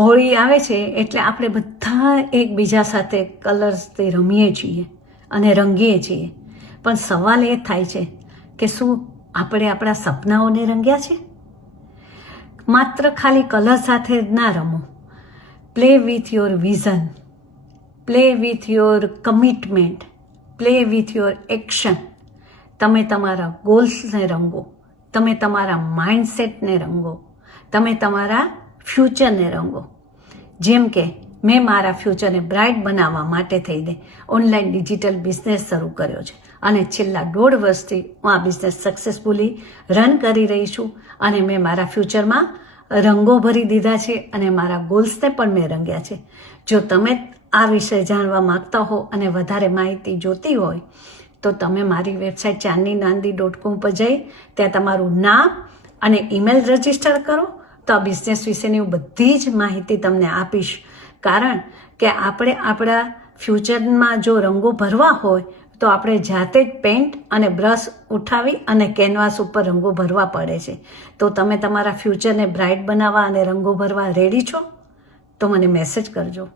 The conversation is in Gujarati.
હોળી આવે છે એટલે આપણે બધા એકબીજા સાથે કલર્સથી રમીએ છીએ અને રંગીએ છીએ, પણ સવાલ એ થાય છે કે શું આપણે આપણા સપનાઓને રંગ્યા છે? માત્ર ખાલી કલર સાથે જ ના રમો. Play with your vision, play with your commitment, play with your action. તમે તમારા ગોલ્સને રંગો, તમે તમારા માઇન્ડસેટને રંગો, તમે તમારા ફ્યુચરને રંગો. જેમ કે મેં મારા ફ્યુચરને બ્રાઇટ બનાવવા માટે થઈને ઓનલાઈન ડિજિટલ બિઝનેસ શરૂ કર્યો છે અને છેલ્લા 1.5 વર્ષથી હું આ બિઝનેસ સક્સેસફુલી રન કરી રહી છું અને મેં મારા ફ્યુચરમાં રંગો ભરી દીધા છે અને મારા ગોલ્સને પણ મેં રંગ્યા છે. જો તમે આ વિષય જાણવા માગતા હો અને વધારે માહિતી જોતી હોય તો તમે મારી વેબસાઇટ chandninandi.com પર જઈ ત્યાં તમારું નામ અને ઈમેલ રજીસ્ટર કરો તો આ બિઝનેસ વિશેની હું બધી જ માહિતી તમને આપીશ. કારણ કે આપણે આપણા ફ્યુચરમાં જો રંગો ભરવા હોય તો આપણે જાતે જ પેન્ટ અને બ્રશ ઉઠાવી અને કેનવાસ ઉપર રંગો ભરવા પડે છે. તો તમે તમારા ફ્યુચરને બ્રાઇટ બનાવવા અને રંગો ભરવા રેડી છો? તો મને મેસેજ કરજો.